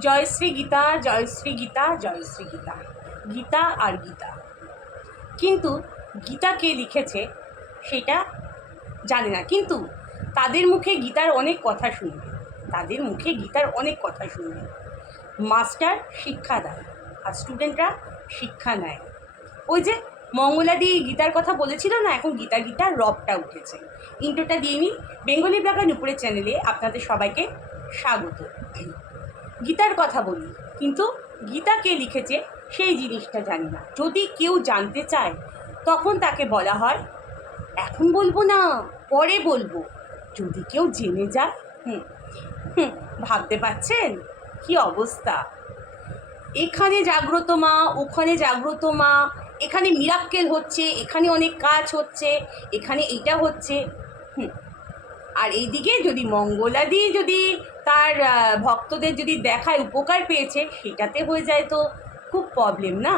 জয়শ্রী গীতা জয়শ্রী গীতা জয়শ্রী গীতা। গীতা আর গীতা। কিন্তু গীতা কে লিখেছে সেটা জানে না। কিন্তু তাদের মুখে গীতার অনেক কথা শুনবে। তাদের মুখে গীতার অনেক কথা শুনবে। মাস্টার শিক্ষা দেয় আর স্টুডেন্টরা শিক্ষা নেয়। ওই যে মঙ্গলাদি গীতার কথা বলেছিল না, এখন গীতা গীতার রবটা উঠেছে। ইন্টোটা দিয়ে নিই বেঙ্গলি ব্লগার নুপুরের চ্যানেলে আপনাদের সবাইকে স্বাগত। গীতার কথা বলি। কিন্তু গীতা কে লিখেছে সেই জিনিসটা জানি না। যদি কেউ জানতে চায়, তখন তাকে বলা হয়, এখন বলব না, পরে বলব। যদি কেউ জেনে যায়, হুম হুম, ভাবতে পারছেন? কি অবস্থা? এখানে জাগ্রত মা, ওখানে জাগ্রত মা, এখানে মিরাক্কেল হচ্ছে, এখানে অনেক কাজ হচ্ছে, এখানে এটা হচ্ছে, হুম। আর এইদিকে যদি মঙ্গলাদি যদি তার ভক্তদের যদি দেখায় উপকার পেয়েছে, সেটাতে হয়ে যায় তো খুব প্রবলেম না?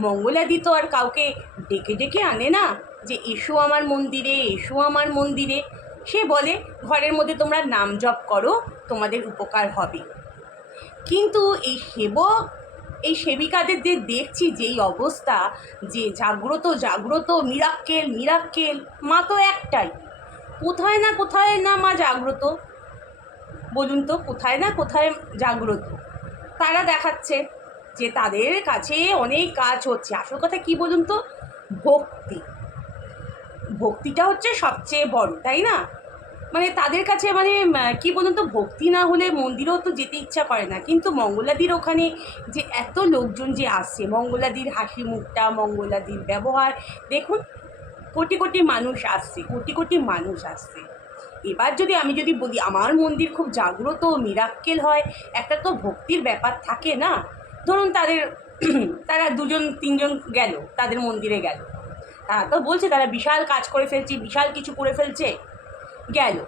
মঙ্গলাদি তো আর কাউকে ডেকে ডেকে আনে না যে, এসো আমার মন্দিরে, এসো আমার মন্দিরে। সে বলে, ঘরের মধ্যে তোমরা নাম জপ করো, তোমাদের উপকার হবে। কিন্তু এই সেবক, এই সেবিকাদের যে দেখছি, যেই অবস্থা, যে জাগ্রত জাগ্রত মিরাক্কেল মিরাক্কেল মা তো একটাই। কোথায় না কোথায় না মা জাগ্রত? বলুন তো, কোথায় না কোথায় জাগ্রত? তারা দেখাচ্ছে যে তাদের কাছে অনেক কাজ হচ্ছে। আসল কথা কি বলুন তো? ভক্তি। ভক্তিটা হচ্ছে সবচেয়ে বড়, তাই না? মানে তাদের কাছে মানে কি বলুন তো, ভক্তি না হলে মন্দিরেও তো যেতে ইচ্ছা করে না। কিন্তু মঙ্গলাদির ওখানে যে এত লোকজন যে আসছে মঙ্গলাদির হাসি মুখটা, মঙ্গলাদির ব্যবহার, দেখুন, কোটি কোটি মানুষ আসছে, কোটি কোটি মানুষ আসছে। এবার যদি আমি যদি বলি, আমার মন্দির খুব জাগ্রত, মিরাক্কেল হয়, একটা তো ভক্তির ব্যাপার থাকে না। ধরুন তাদের, তারা দুজন, তিনজন গেল, তাদের মন্দিরে গেল। তারা তো বলছে, তারা বিশাল কাজ করে ফেলছে, বিশাল কিছু করে ফেলছে, গেল।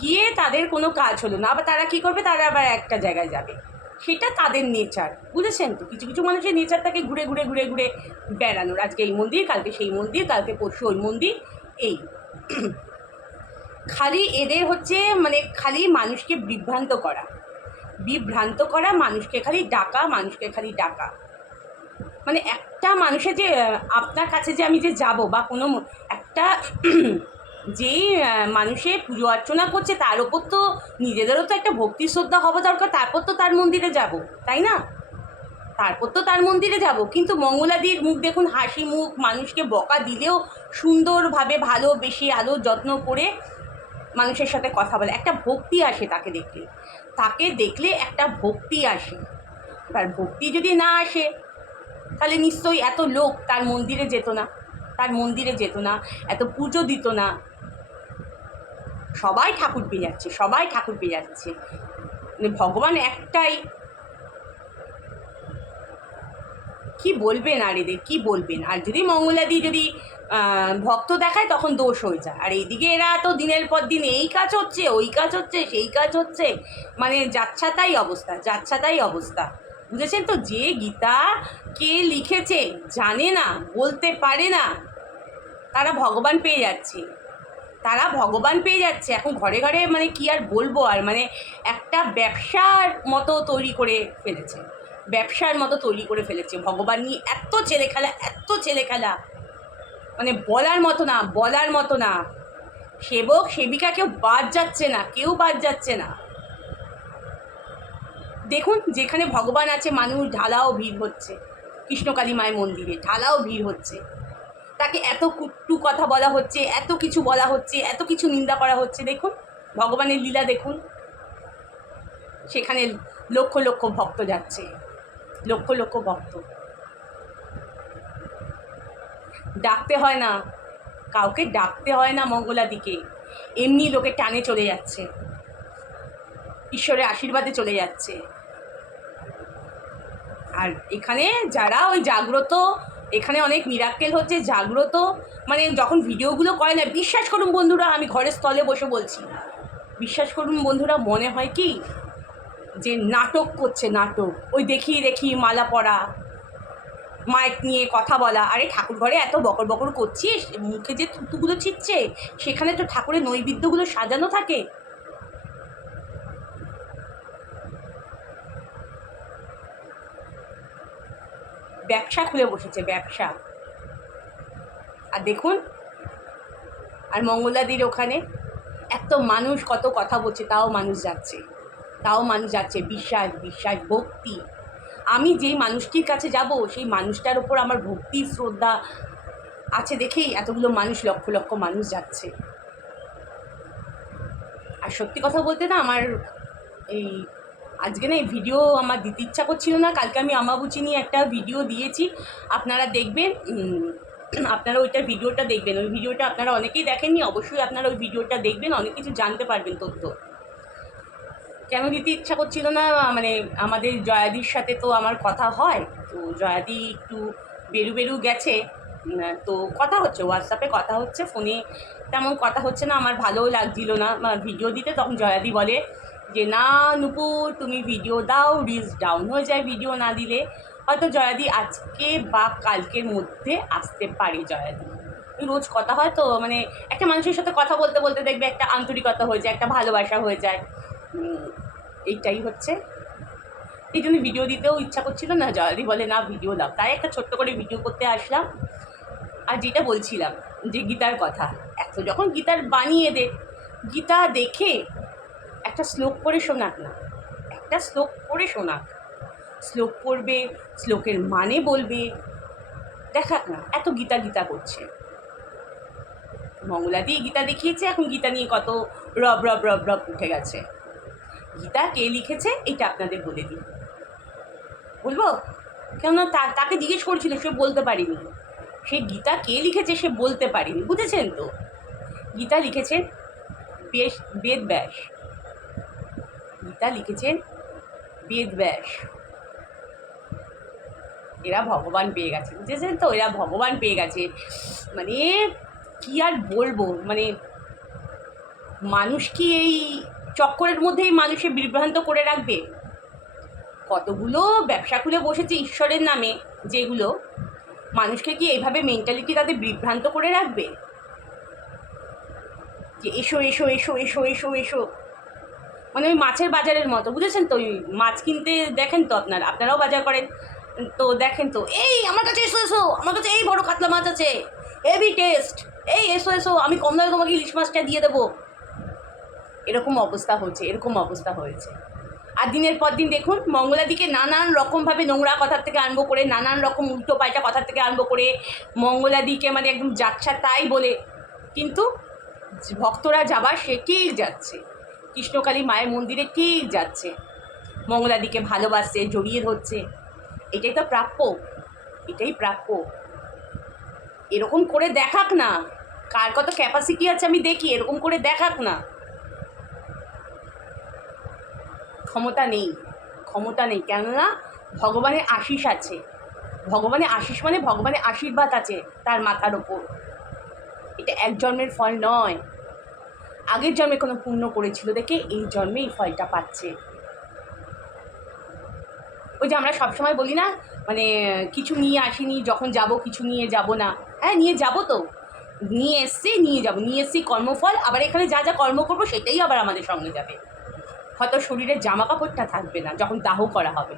গিয়ে তাদের কোনো কাজ হলো না, আবার তারা কী করবে, তারা আবার একটা জায়গায় যাবে। সেটা তাদের নেচার, বুঝেছেন তো? কিছু কিছু মানুষের নেচার থাকে ঘুরে ঘুরে ঘুরে ঘুরে বেড়ানোর। আজকে এই মন্দির, কালকে সেই মন্দির, কালকে পরশু ওই মন্দির, এই। খালি এদের হচ্ছে মানে খালি মানুষকে বিভ্রান্ত করা। বিভ্রান্ত করা মানুষকে খালি ডাকা, মানুষকে খালি ডাকা। মানে একটা মানুষের যে আপনার কাছে যে আমি যে যাব বা কোনো একটা যেই মানুষে পুজো অর্চনা করছে, তার ওপর তো নিজেদেরও তো একটা ভক্তি শ্রদ্ধা হওয়া দরকার, তারপর তো তার মন্দিরে যাব, তাই না? তারপর তো তার মন্দিরে যাব। কিন্তু মঙ্গলাদির মুখ দেখুন, হাসি মুখ, মানুষকে বকা দিলেও সুন্দরভাবে ভালো, বেশি আলো, যত্ন করে মানুষের সাথে কথা বলে, একটা ভক্তি আসে তাকে দেখলে। তাকে দেখলে একটা ভক্তি আসে। তার ভক্তি যদি না আসে, তাহলে নিশ্চয়ই এত লোক তার মন্দিরে যেত না, তার মন্দিরে যেত না, এত পুজো দিত না। সবাই ঠাকুর পেয়ে যাচ্ছে, সবাই ঠাকুর পেয়ে যাচ্ছে। মানে ভগবান একটাই। কি বলবেন আর এদের, কি বলবেন? আর যদি মঙ্গলাদি যদি ভক্ত দেখায় তখন দোষ হয়ে যায়। আর এইদিকে এরা তো দিনের পর দিন এই কাজ হচ্ছে, ওই কাজ হচ্ছে, সেই কাজ হচ্ছে। মানে যাচ্ছাতাই অবস্থা যাচ্ছাতাই অবস্থা। বুঝেছেন তো? যে গীতা কে লিখেছে, জানে না, বলতে পারে না, তারা ভগবান পেয়ে যাচ্ছে। তারা ভগবান পেয়ে যাচ্ছে। এখন ঘরে ঘরে মানে কি আর বলব? আর মানে একটা ব্যবসার মতো তৈরি করে ফেলেছে। ব্যবসার মতো তৈরি করে ফেলেছে। ভগবান নিয়ে এত ছেলে খেলা এত ছেলে খেলা মানে বলার মতো না, বলার মতো না। সেবক সেবিকা কেউ বাদ যাচ্ছে না, কেউ বাদ যাচ্ছে না। দেখুন, যেখানে ভগবান আছে, মানুষ ঢালাও ভিড় হচ্ছে, কৃষ্ণকালী মায়ের মন্দিরে, ঢালাও ভিড় হচ্ছে। তাকে এত কুট্টু কথা বলা হচ্ছে, এত কিছু বলা হচ্ছে, এত কিছু নিন্দা করা হচ্ছে, দেখুন, ভগবানের লীলা দেখুন। সেখানে লক্ষ লক্ষ ভক্ত যাচ্ছে, লক্ষ লক্ষ ভক্ত। ডাকতে হয় না। কাউকে ডাকতে হয় না মঙ্গলাদিকে এমনি লোকে টানে চলে যাচ্ছে। ঈশ্বরের আশীর্বাদে চলে যাচ্ছে। আর এখানে যারা ওই জাগ্রত, এখানে অনেক মিরাক্কেল হচ্ছে, জাগ্রত মানে যখন ভিডিওগুলো করে না, বিশ্বাস করুন বন্ধুরা, আমি ঘরের স্থলে বসে বলছি। বিশ্বাস করুন বন্ধুরা, মনে হয় কি? যে নাটক করছে নাটক। ওই দেখিয়ে দেখি মালা পরা। মাইক নিয়ে কথা বলা। আরে ঠাকুর ঘরে এত বকর বকর করছিস? মুখে যে থুতুগুলো ছিটছে, সেখানে তো ঠাকুরের নৈবেদ্যগুলো সাজানো থাকে। ব্যবসা খুলে বসেছে, ব্যবসা। আর দেখুন, আর মঙ্গলাদির ওখানে এত মানুষ কত কথা বলছে, তাও মানুষ যাচ্ছে। তাও মানুষ যাচ্ছে, বিশ্বাস বিশ্বাস, ভক্তি। আমি যেই মানুষটির কাছে যাব, সেই মানুষটার ওপর আমার ভক্তি, শ্রদ্ধা আছে দেখেই এতগুলো মানুষ, লক্ষ লক্ষ মানুষ যাচ্ছে। আর সত্যি কথা বলতে না, আমার এই আজকে না এই ভিডিও আমার দিতে ইচ্ছা করছিল না, কালকে আমি আমাবুচি নিয়ে একটা ভিডিও দিয়েছি। আপনারা দেখবেন আপনারা ওইটা ভিডিওটা দেখবেন। ওই ভিডিওটা আপনারা অনেকেই দেখেননি, অবশ্যই আপনারা ওই ভিডিওটা দেখবেন, অনেক কিছু জানতে পারবেন তথ্য। কেন দিতে ইচ্ছা করছিল না? মানে আমাদের জয়াদির সাথে তো আমার কথা হয়। তো জয়াদি একটু বেরু বেরু গেছে। তো কথা হচ্ছে হোয়াটসঅ্যাপে কথা হচ্ছে, ফোনে তেমন কথা হচ্ছে না, আমার ভালোও লাগছিল না। ভিডিও দিতে তখন জয়াদি বলে যে, না নুপুর তুমি ভিডিও দাও রিলস ডাউন হয়ে যায় ভিডিও না দিলে। হয়তো জয়াদি আজকে বা কালকের মধ্যে আসতে পারে জয়াদি। রোজ কথা হয় তো মানে একটা মানুষের সাথে কথা বলতে বলতে দেখবে একটা আন্তরিকতা হয়ে যায়, একটা ভালোবাসা হয়ে যায়। এইটাই হচ্ছে। এই জন্য ভিডিও দিতেও ইচ্ছা করছিল না জয়াদি বলে, না ভিডিও দাও। তাই একটা ছোট্ট করে ভিডিও করতে আসলাম। আর যেটা বলছিলাম, যে গীতার কথা, এত যখন গীতার বানিয়ে দে গীতা দেখে একটা শ্লোক করে শোনাক না, একটা শ্লোক করে শোনাক। শ্লোক পড়বে, শ্লোকের মানে বলবে, দেখাক না, এত গীতা গীতা করছে। মঙ্গলা দিয়ে গীতা দেখিয়েছে, এখন গীতা নিয়ে কত রব রব রব রব উঠে গেছে। গীতা কে লিখেছে, এটা আপনাদের বলে দিই। বলব? কেননা তাকে জিজ্ঞেস করছিল, সে বলতে পারিনি। সে গীতা কে লিখেছে, সে বলতে পারিনি, বুঝেছেন তো? গীতা লিখেছেন বেশ, বেদ ব্যাস। গীতা লিখেছেন বেদ ব্যাস। এরা ভগবান পেয়ে গেছে, বুঝেছেন তো? এরা ভগবান পেয়ে গেছে। মানে কি আর বলব? মানে মানুষ কি এই চক্করের মধ্যেই মানুষে বিভ্রান্ত করে রাখবে। কতগুলো ব্যবসা খুলে বসেছে ঈশ্বরের নামে, যেগুলো মানুষকে কি এইভাবে মেন্টালিটি তাদের বিভ্রান্ত করে রাখবে? যে এসো এসো এসো এসো এসো এসো। মানে ওই মাছের বাজারের মতো, বুঝেছেন তো? ওই মাছ কিনতে দেখেন তো আপনারা? আপনারাও বাজার করেন। তো দেখেন তো, এই, আমার কাছে এসো এসো, আমার কাছে এই বড় কাতলা মাছ আছে। হেভি টেস্ট এই, এসো এসো, আমি কম দামে তোমাকে ইলিশ মাছটা দিয়ে দেবো। এরকম অবস্থা হচ্ছে এরকম অবস্থা হয়েছে। আর দিনের পর দিন দেখুন, মঙ্গলাদিকে নানান রকমভাবে নোংরা কথার থেকে আরম্ভ করে, নানান রকম উল্টো পাল্টা কথার থেকে আরম্ভ করে, মঙ্গলাদিকে মানে একদম যাচ্ছা তাই বলে, কিন্তু ভক্তরা যাবার সে ঠিক যাচ্ছে। কৃষ্ণকালী মায়ের মন্দিরে ঠিক যাচ্ছে। মঙ্গলাদিকে ভালোবাসছে, জড়িয়ে ধরছে। এটাই তো প্রাপ্য, এটাই প্রাপ্য। এরকম করে দেখাক না। কার কত ক্যাপাসিটি আছে আমি দেখি, এরকম করে দেখাক না। ক্ষমতা নেই ক্ষমতা নেই। কেননা ভগবানের আশিস আছে। ভগবানের আশিস মানে ভগবানের আশীর্বাদ আছে তার মাথার ওপর। এটা এক জন্মের ফল নয়। আগের জন্মে কোনো পুণ্য করেছিল দেখে এই জন্মে এই ফলটা পাচ্ছে। ওই যে আমরা সবসময় বলি না মানে কিছু নিয়ে আসিনি, যখন যাব কিছু নিয়ে যাব না। হ্যাঁ নিয়ে যাব তো। নিয়ে এসছি নিয়ে যাব। নিয়ে এসছি কর্মফল, আবার এখানে যা যা কর্ম করব সেটাই আবার আমাদের সঙ্গে যাবে। হয়তো শরীরের জামা কাপড়টা থাকবে না যখন দাহ করা হবে।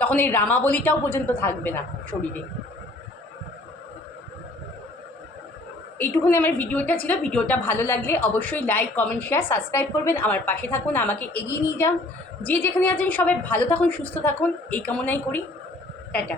তখন এই রামাবলিটাও পর্যন্ত থাকবে না শরীরে। এইটুকুনি আমার ভিডিওটা ছিল। ভিডিওটা ভালো লাগলে অবশ্যই লাইক কমেন্ট শেয়ার সাবস্ক্রাইব করবেন। আমার পাশে থাকুন, আমাকে এগিয়ে নিয়ে যান। যে যেখানে আছেন সবাই ভালো থাকুন, সুস্থ থাকুন। এই কামনাই করি। টাটা।